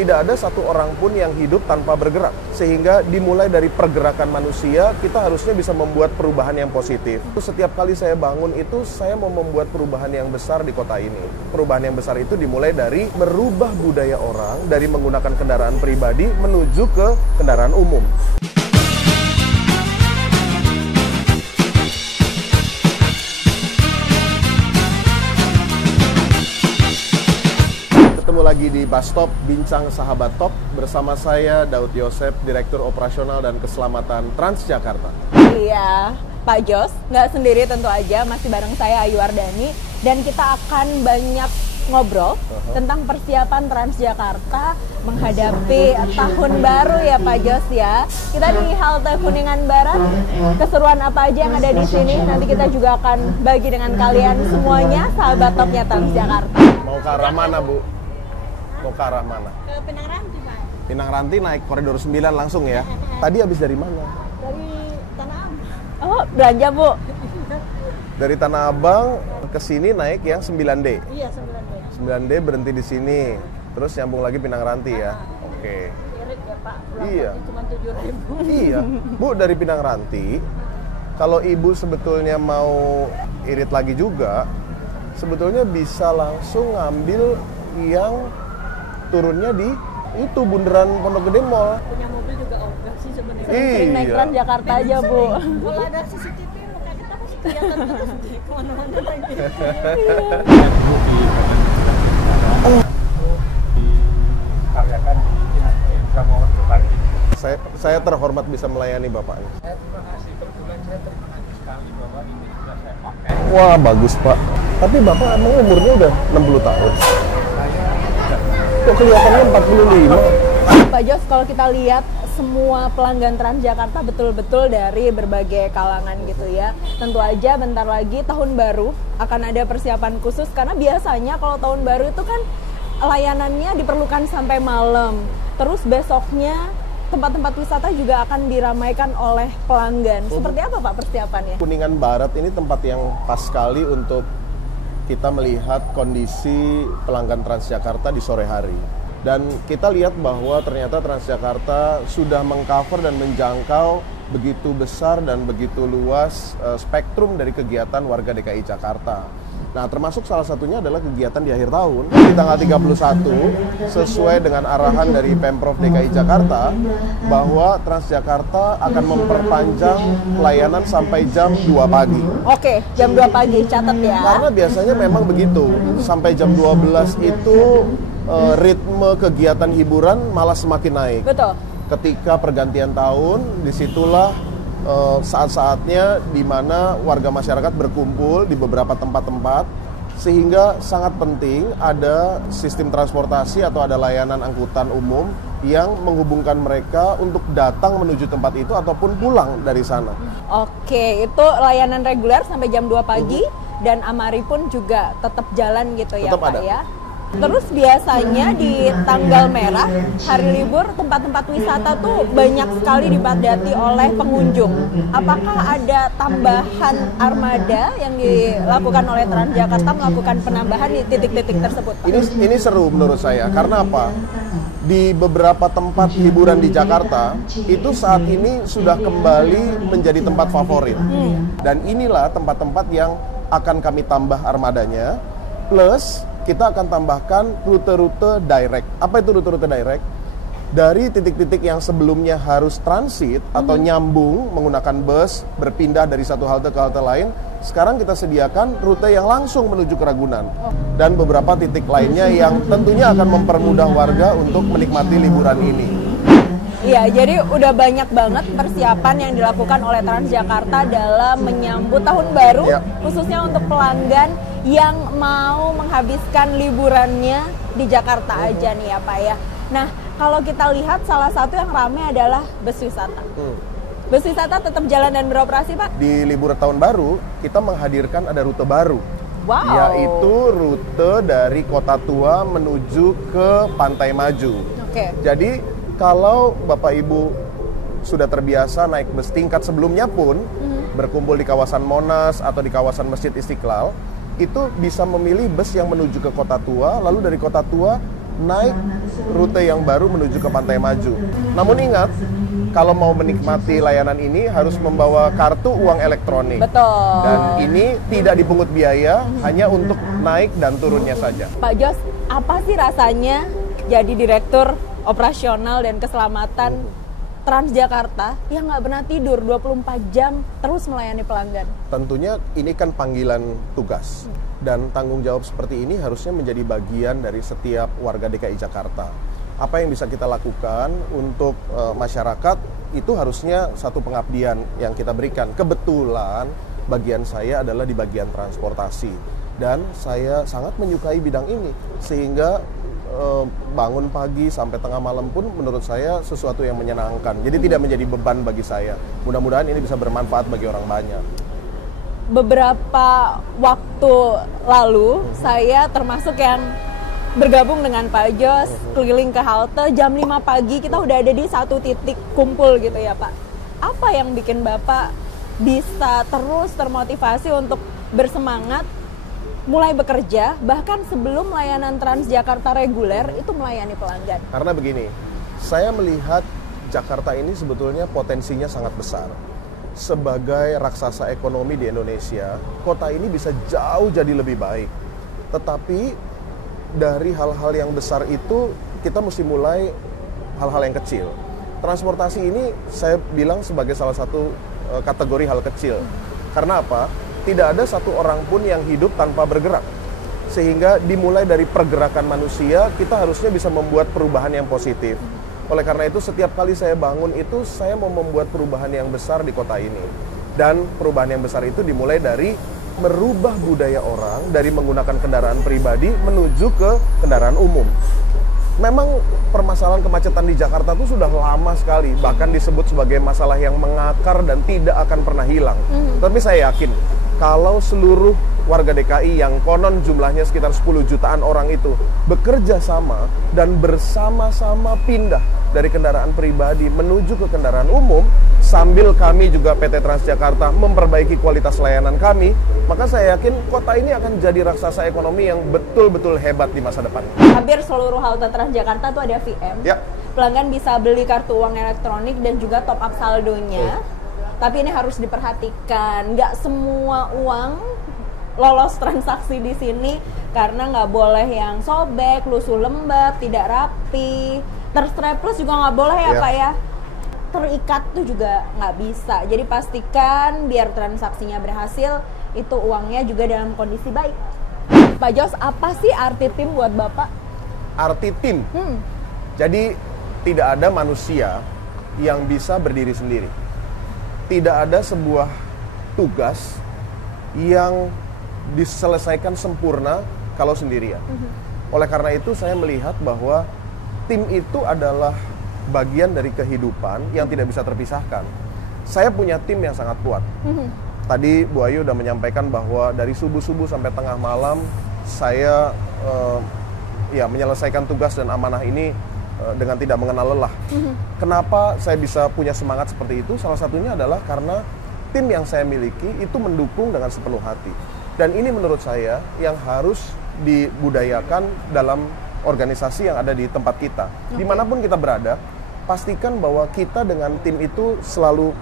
tidak ada satu orang pun yang hidup tanpa bergerak. Sehingga dimulai dari pergerakan manusia, kita harusnya bisa membuat perubahan yang positif. Setiap kali saya bangun itu, saya mau membuat perubahan yang besar di kota ini. Perubahan yang besar itu dimulai dari merubah budaya orang, dari menggunakan kendaraan pribadi menuju ke kendaraan umum. Ketemu lagi di Bus Stop Bincang Sahabat Top bersama saya Daud Yosep, Direktur Operasional dan Keselamatan Transjakarta. Iya, Pak Jos, nggak sendiri tentu aja, masih bareng saya Ayu Wardani, dan kita akan banyak ngobrol tentang persiapan Transjakarta menghadapi tahun baru ya Pak Jos ya. Kita di halte Kuningan Barat, keseruan apa aja yang ada di sini nanti kita juga akan bagi dengan kalian semuanya, sahabat topnya Transjakarta. Mau ke arah mana, Bu? Mau ke arah mana? Ke Pinang Ranti, Pak. Pinang Ranti naik koridor 9 langsung ya? Tadi habis dari mana? Dari Tanah Abang. Oh, belanja, Bu. Dari Tanah Abang ke sini naik yang 9D. Iya, 9D. 9D berhenti di sini. Terus nyambung lagi Pinang Ranti ya? Oke. Irit ya, Pak. Iya. Cuma 7.000. Iya. Bu, dari Pinang Ranti, kalau Ibu sebetulnya mau irit lagi juga, sebetulnya bisa langsung ngambil yang turunnya di itu bundaran Pondok Gede Mall. Punya mobil juga ogah sih sebenarnya. Iya. Sering naik Transjakarta aja, Bu. Kalau ada CCTV muka kita pasti kelihatan terus di kemana-mana lagi. Dikaryakan di Kampung Depan. Saya terhormat bisa melayani Bapak. Saya terima kasih, kebetulan saya terima kasih sekali bahwa ini sudah saya pakai. Wah, bagus Pak. Tapi Bapak emang umurnya udah 60 tahun. Kok kelihatannya 45? Pak Jos, kalau kita lihat semua pelanggan Transjakarta betul-betul dari berbagai kalangan gitu ya. Tentu aja bentar lagi tahun baru akan ada persiapan khusus karena biasanya kalau tahun baru itu kan layanannya diperlukan sampai malam. Terus besoknya tempat-tempat wisata juga akan diramaikan oleh pelanggan. Seperti apa Pak persiapannya? Kuningan Barat ini tempat yang pas sekali untuk kita melihat kondisi pelanggan Transjakarta di sore hari. Dan kita lihat bahwa ternyata Transjakarta sudah mengcover dan menjangkau begitu besar dan begitu luas spektrum dari kegiatan warga DKI Jakarta. Nah, termasuk salah satunya adalah kegiatan di akhir tahun. Di tanggal 31, sesuai dengan arahan dari Pemprov DKI Jakarta, bahwa Transjakarta akan memperpanjang pelayanan sampai jam 2 pagi. Oke, jam 2 pagi, catat ya. Karena biasanya memang begitu, sampai jam 12 itu ritme kegiatan hiburan malah semakin naik. Betul. Ketika pergantian tahun, disitulah saat-saatnya di mana warga masyarakat berkumpul di beberapa tempat-tempat, sehingga sangat penting ada sistem transportasi atau ada layanan angkutan umum yang menghubungkan mereka untuk datang menuju tempat itu ataupun pulang dari sana. Oke, itu layanan reguler sampai jam 2 pagi dan Amari pun juga tetap jalan gitu ya Tetap Pak ada. ya. Terus biasanya di tanggal merah, hari libur, tempat-tempat wisata tuh banyak sekali dipadati oleh pengunjung. Apakah ada tambahan armada yang dilakukan oleh Transjakarta melakukan penambahan di titik-titik tersebut, Pak? Ini seru menurut saya, karena apa? Di beberapa tempat hiburan di Jakarta, itu saat ini sudah kembali menjadi tempat favorit. Dan inilah tempat-tempat yang akan kami tambah armadanya, plus kita akan tambahkan rute-rute direct. Apa itu rute-rute direct? Dari titik-titik yang sebelumnya harus transit atau nyambung menggunakan bus, berpindah dari satu halte ke halte lain, sekarang kita sediakan rute yang langsung menuju ke Ragunan. Dan beberapa titik lainnya yang tentunya akan mempermudah warga untuk menikmati liburan ini. Iya, jadi udah banyak banget persiapan yang dilakukan oleh Transjakarta dalam menyambut tahun baru, khususnya untuk pelanggan yang mau menghabiskan liburannya di Jakarta aja nih ya Pak ya. Nah, kalau kita lihat salah satu yang ramai adalah bus wisata. Bus wisata tetap jalan dan beroperasi Pak? Di libur tahun baru, kita menghadirkan ada rute baru. Wow. Yaitu rute dari Kota Tua menuju ke Pantai Maju. Oke. Jadi kalau Bapak Ibu sudah terbiasa naik bus tingkat sebelumnya pun berkumpul di kawasan Monas atau di kawasan Masjid Istiqlal, itu bisa memilih bus yang menuju ke Kota Tua, lalu dari Kota Tua naik rute yang baru menuju ke Pantai Maju. Namun ingat, kalau mau menikmati layanan ini harus membawa kartu uang elektronik. Betul. Dan ini tidak dipungut biaya, hanya untuk naik dan turunnya saja. Pak Jos, apa sih rasanya jadi Direktur Operasional dan Keselamatan Transjakarta yang nggak pernah tidur 24 jam terus melayani pelanggan? Tentunya ini kan panggilan tugas. Dan tanggung jawab seperti ini harusnya menjadi bagian dari setiap warga DKI Jakarta. Apa yang bisa kita lakukan untuk masyarakat itu harusnya satu pengabdian yang kita berikan. Kebetulan bagian saya adalah di bagian transportasi. Dan saya sangat menyukai bidang ini. Sehingga bangun pagi sampai tengah malam pun menurut saya sesuatu yang menyenangkan. Jadi tidak menjadi beban bagi saya. Mudah-mudahan ini bisa bermanfaat bagi orang banyak. Beberapa waktu lalu saya termasuk yang bergabung dengan Pak Jos keliling ke halte jam 5 pagi kita udah ada di satu titik kumpul gitu ya Pak. Apa yang bikin Bapak bisa terus termotivasi untuk bersemangat mulai bekerja bahkan sebelum layanan Transjakarta reguler itu melayani pelanggan? Karena begini, saya melihat Jakarta ini sebetulnya potensinya sangat besar. Sebagai raksasa ekonomi di Indonesia, kota ini bisa jauh jadi lebih baik. Tetapi dari hal-hal yang besar itu kita mesti mulai hal-hal yang kecil. Transportasi ini saya bilang sebagai salah satu kategori hal kecil. Karena apa? Tidak ada satu orang pun yang hidup tanpa bergerak. Sehingga dimulai dari pergerakan manusia, kita harusnya bisa membuat perubahan yang positif. Oleh karena itu setiap kali saya bangun itu saya mau membuat perubahan yang besar di kota ini. Dan perubahan yang besar itu dimulai dari merubah budaya orang dari menggunakan kendaraan pribadi menuju ke kendaraan umum. Memang permasalahan kemacetan di Jakarta itu sudah lama sekali, bahkan disebut sebagai masalah yang mengakar dan tidak akan pernah hilang. Tapi saya yakin kalau seluruh warga DKI yang konon jumlahnya sekitar 10 jutaan orang itu bekerja sama dan bersama-sama pindah dari kendaraan pribadi menuju ke kendaraan umum, sambil kami juga PT Transjakarta memperbaiki kualitas layanan kami, maka saya yakin kota ini akan jadi raksasa ekonomi yang betul-betul hebat di masa depan. Hampir seluruh halte Transjakarta tuh ada VM. Ya. Pelanggan bisa beli kartu uang elektronik dan juga top up saldonya. Tapi ini harus diperhatikan, nggak semua uang lolos transaksi di sini karena nggak boleh yang sobek, lusuh lembab, tidak rapi. Terstrapless juga nggak boleh ya Pak ya. Terikat tuh juga nggak bisa. Jadi pastikan biar transaksinya berhasil, itu uangnya juga dalam kondisi baik. Pak Jos, apa sih arti tim buat Bapak? Arti tim? Jadi tidak ada manusia yang bisa berdiri sendiri. Tidak ada sebuah tugas yang diselesaikan sempurna kalau sendirian. Oleh karena itu saya melihat bahwa tim itu adalah bagian dari kehidupan yang tidak bisa terpisahkan. Saya punya tim yang sangat kuat. Tadi Bu Ayu sudah menyampaikan bahwa dari subuh-subuh sampai tengah malam saya menyelesaikan tugas dan amanah ini dengan tidak mengenal lelah. Kenapa saya bisa punya semangat seperti itu? Salah satunya adalah karena tim yang saya miliki itu mendukung dengan sepenuh hati. Dan ini menurut saya yang harus dibudayakan dalam organisasi yang ada di tempat kita. Dimanapun kita berada, pastikan bahwa kita dengan tim itu selalu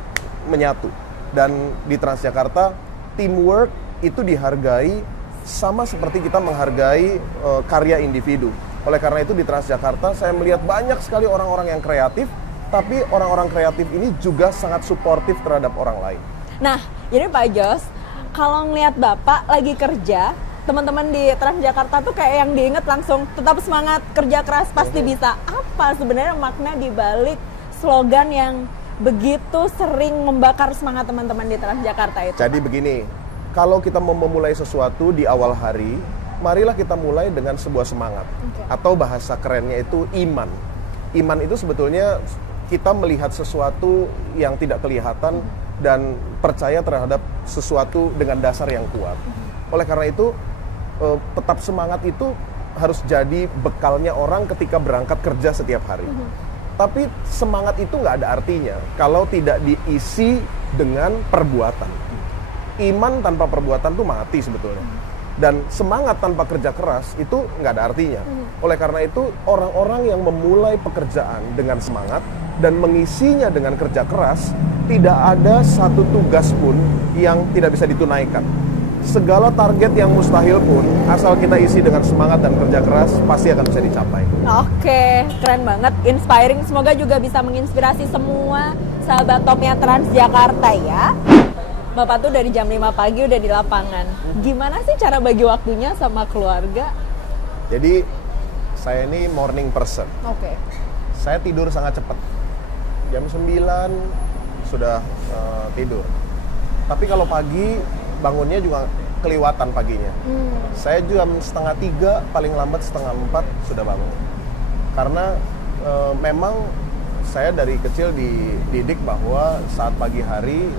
menyatu. Dan di Transjakarta, teamwork itu dihargai sama seperti kita menghargai karya individu. Oleh karena itu di Transjakarta saya melihat banyak sekali orang-orang yang kreatif, tapi orang-orang kreatif ini juga sangat suportif terhadap orang lain. Nah, jadi Pak Jos, kalau ngelihat Bapak lagi kerja, teman-teman di Transjakarta tuh kayak yang diinget langsung tetap semangat, kerja keras pasti bisa. Apa sebenarnya makna di balik slogan yang begitu sering membakar semangat teman-teman di Transjakarta itu? Jadi begini, kalau kita mau memulai sesuatu di awal hari, marilah kita mulai dengan sebuah semangat. Atau bahasa kerennya itu iman. Iman itu sebetulnya kita melihat sesuatu yang tidak kelihatan dan percaya terhadap sesuatu dengan dasar yang kuat. Oleh karena itu, tetap semangat itu harus jadi bekalnya orang ketika berangkat kerja setiap hari. Tapi semangat itu nggak ada artinya kalau tidak diisi dengan perbuatan. Iman tanpa perbuatan tuh mati sebetulnya. Dan semangat tanpa kerja keras itu nggak ada artinya. Oleh karena itu, orang-orang yang memulai pekerjaan dengan semangat dan mengisinya dengan kerja keras, tidak ada satu tugas pun yang tidak bisa ditunaikan. Segala target yang mustahil pun, asal kita isi dengan semangat dan kerja keras, pasti akan bisa dicapai. Oke, keren banget, inspiring. Semoga juga bisa menginspirasi semua sahabat topnya Transjakarta ya. Bapak tuh dari jam 5 pagi udah di lapangan. Gimana sih cara bagi waktunya sama keluarga? Jadi, saya ini morning person. Oke. Saya tidur sangat cepat. Jam 9 sudah tidur. Tapi kalau pagi, bangunnya juga keliwatan paginya. Saya jam setengah 3, paling lambat setengah 4 sudah bangun. Karena memang saya dari kecil dididik bahwa saat pagi hari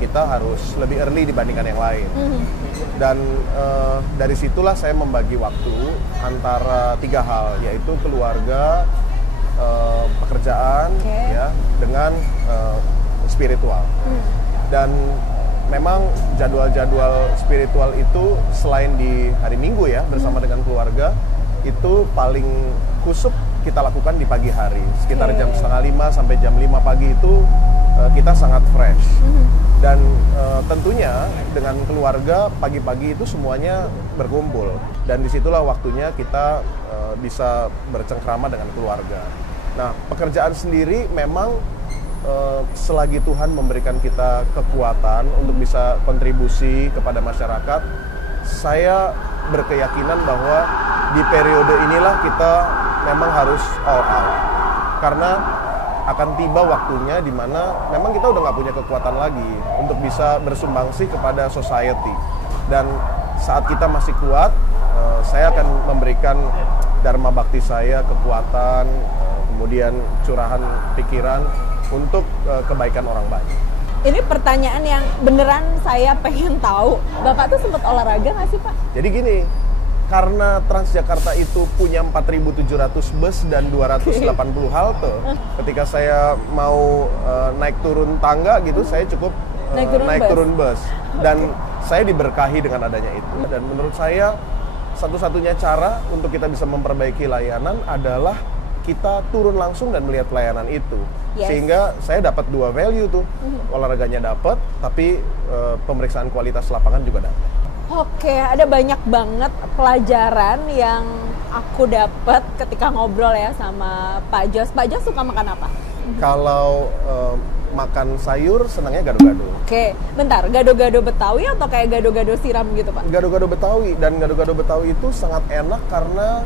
kita harus lebih early dibandingkan yang lain. Dan dari situlah saya membagi waktu antara 3 hal, yaitu keluarga, pekerjaan, ya, dengan spiritual. Dan memang jadwal-jadwal spiritual itu selain di hari Minggu ya bersama dengan keluarga, itu paling kusuk kita lakukan di pagi hari. Sekitar jam setengah 5 sampai jam 5 pagi itu kita sangat fresh. Dan tentunya dengan keluarga pagi-pagi itu semuanya berkumpul. Dan disitulah waktunya kita bisa bercengkrama dengan keluarga. Nah, pekerjaan sendiri memang selagi Tuhan memberikan kita kekuatan untuk bisa kontribusi kepada masyarakat, saya berkeyakinan bahwa di periode inilah kita memang harus all out. Karena akan tiba waktunya di mana memang kita udah nggak punya kekuatan lagi untuk bisa bersumbangsi kepada society. Dan saat kita masih kuat, saya akan memberikan dharma bakti saya, kekuatan, kemudian curahan pikiran untuk kebaikan orang banyak. Ini pertanyaan yang beneran saya pengen tahu. Bapak tuh sempat olahraga nggak sih, Pak? Jadi gini, karena Transjakarta itu punya 4.700 bus dan 280 halte, ketika saya mau naik turun tangga gitu, saya cukup naik turun bus. Dan saya diberkahi dengan adanya itu. Dan menurut saya, satu-satunya cara untuk kita bisa memperbaiki layanan adalah kita turun langsung dan melihat pelayanan itu. Sehingga saya dapat 2 value tuh. Olahraganya dapat, tapi pemeriksaan kualitas lapangan juga dapat. Oke, ada banyak banget pelajaran yang aku dapat ketika ngobrol ya sama Pak Jos. Pak Jos suka makan apa? Kalau makan sayur, senangnya gado-gado. Oke, bentar, gado-gado Betawi atau kayak gado-gado siram gitu, Pak? Gado-gado Betawi, dan gado-gado Betawi itu sangat enak karena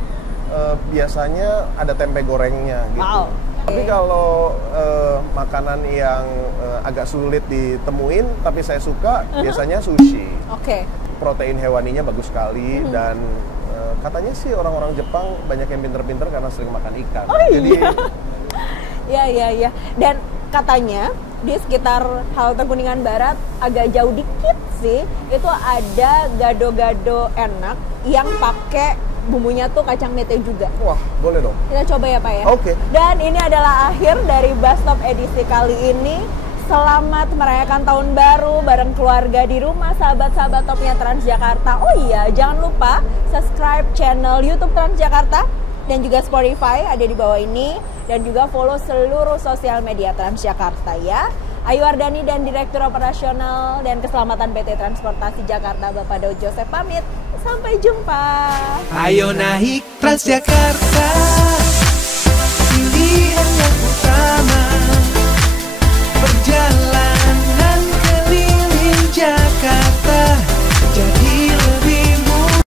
biasanya ada tempe gorengnya gitu. Wow. Tapi kalau makanan yang agak sulit ditemuin, tapi saya suka, biasanya sushi. Oke. Protein hewaninya bagus sekali, dan katanya sih orang-orang Jepang banyak yang pinter-pinter karena sering makan ikan. Oh Jadi, iya. Iya. Dan katanya di sekitar halte Kuningan Barat agak jauh dikit sih, itu ada gado-gado enak yang pakai bumbunya tuh kacang mete juga. wah, boleh dong. Kita coba ya, Pak ya. Oke. Dan ini adalah akhir dari Bus Stop edisi kali ini. Selamat merayakan tahun baru bareng keluarga di rumah, sahabat-sahabat topnya Transjakarta. Oh iya, jangan lupa subscribe channel YouTube Transjakarta dan juga Spotify ada di bawah ini, dan juga follow seluruh sosial media Transjakarta ya. Ayu Wardani dan Direktur Operasional dan Keselamatan PT Transportasi Jakarta, Bapak Daud Joseph pamit. Sampai jumpa. Ayo naik Transjakarta.